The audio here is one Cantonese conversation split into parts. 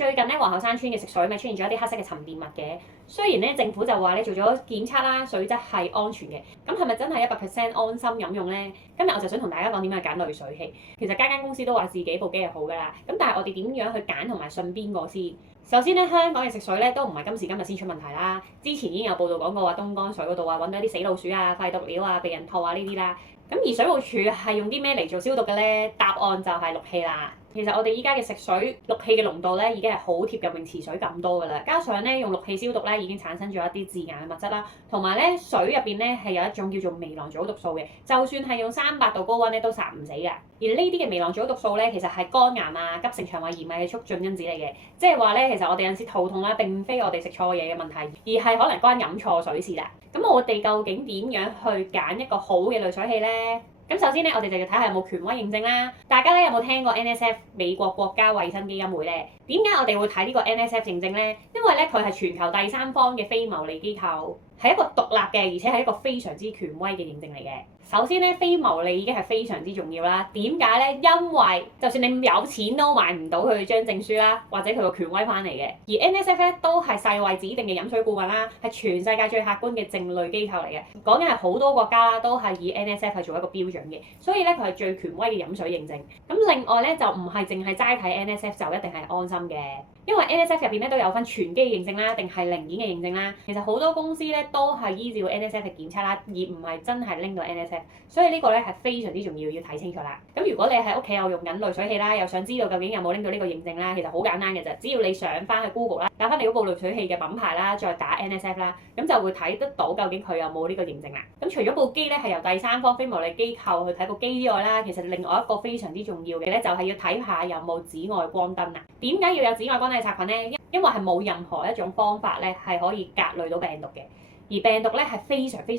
最近咧皇后山村嘅食水咪出現咗一啲黑色嘅沉澱物嘅。雖然咧政府就話咧做咗檢測啦，水質係安全嘅，咁係咪真係100%安心飲用咧？今日我就想同大家講點樣揀濾水器。其實間公司都話自己部機係好㗎啦，咁但係我哋點樣去揀同埋信邊個先？首先咧，香港嘅食水咧都唔係今時今日先出問題啦，之前已經有報道講過話東江水嗰度啊揾到一啲死老鼠啊、廢毒料啊、避孕套啊呢啲啦。咁而水務署係用啲咩嚟做消毒嘅咧？答案就係氯氣啦。其實我哋依家嘅食水氯氣嘅濃度咧已經係好貼近泳池水咁多㗎啦，加上咧用氯氣消毒咧已經產生咗一啲致癌嘅物質啦，同埋咧水入邊咧係有一種叫做微囊組毒素嘅，就算係用300度高溫咧都殺唔死㗎。而呢啲嘅微囊組毒素咧其實係肝癌啊、急性腸胃炎嘅促進因子嚟嘅，即係話咧其實我哋有陣時肚痛啦，並非我哋食錯嘢嘅問題，而係可能關飲錯水事啦。咁我哋究竟點樣去揀一個好嘅濾水器咧？咁首先咧，我哋就要睇下有冇權威認證啦。大家咧有冇聽過 NSF 美國國家衛生基金會咧？點解我哋會睇呢個 NSF 認證咧？因為咧佢係全球第三方嘅非牟利機構，係一個獨立嘅，而且係一個非常之權威嘅認證嚟嘅。首先咧，非牟利已經係非常之重要啦。點解咧？因為就算你有錢都買唔到佢張證書啦，或者佢個權威翻嚟嘅。而 NSF 咧都係世衛指定嘅飲水顧問啦，係全世界最客觀嘅證濾機構嚟嘅。講緊係好多國家啦，都係以 NSF 係做一個標準嘅，所以咧佢係最權威嘅飲水認證。咁另外咧就唔係淨係齋睇 NSF 就一定係安心嘅。因為 NSF 入邊咧都有分全機認證啦，定係零件嘅認證啦。其實好多公司咧都係依照 NSF 嘅檢測啦，而唔係真係拎到 NSF。所以呢個咧係非常之重要，要睇清楚啦。咁如果你喺屋企有用緊濾水器啦，又想知道究竟有冇拎到呢個認證啦，其實好簡單嘅啫。只要你上翻去 Google 啦，打翻你嗰部濾水器嘅品牌啦，再打 NSF 啦，咁就會睇得到究竟佢有冇呢個認證啦。咁除咗部機咧係由第三方非牟利機構去睇部機之外啦，其實另外一個非常之重要嘅咧就係要睇下有冇紫外光燈啊。點解要有紫外光燈去殺菌咧？因為係冇任何一種方法咧係可以隔濾到病毒嘅，而病毒咧係非常之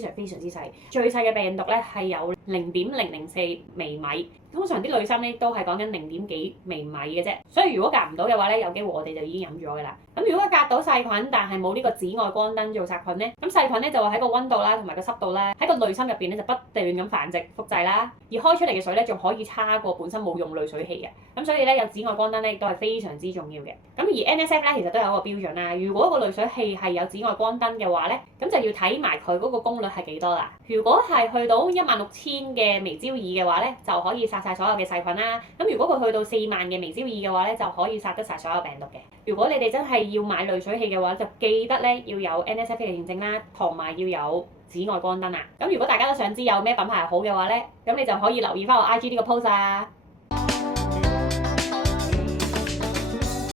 細，最細嘅病毒咧係有0.004微米，通常啲濾芯咧都係講緊0點幾微米嘅啫，所以如果隔唔到嘅話咧，有機會我哋就已經飲咗㗎啦。咁如果隔到細菌，但係冇呢個紫外光燈做殺菌咧，咁細菌咧就會喺個溫度啦同埋個濕度啦，喺個濾芯入邊咧就不斷咁繁殖複製啦，而開出嚟嘅水咧仲可以差過本身冇用濾水器嘅，咁所以咧有紫外光燈咧亦都係非常之重要嘅。咁而 NSF 咧其實都有一個標準啦，如果個濾水器係有紫外光燈嘅話咧，咁就要睇埋佢嗰個功率係幾多啦。如果係去到16000嘅微焦耳嘅話咧，就可以殺晒所有嘅細菌啦。咁如果佢去到4萬嘅微焦耳嘅話咧，就可以殺得晒所有病毒嘅。如果你哋真係要買濾水器嘅話，就記得咧要有 NSF 嘅認證啦，同埋要有紫外光燈啊。咁如果大家都想知有咩品牌好嘅話咧，咁你就可以留意翻我 IG 呢個 post 啊。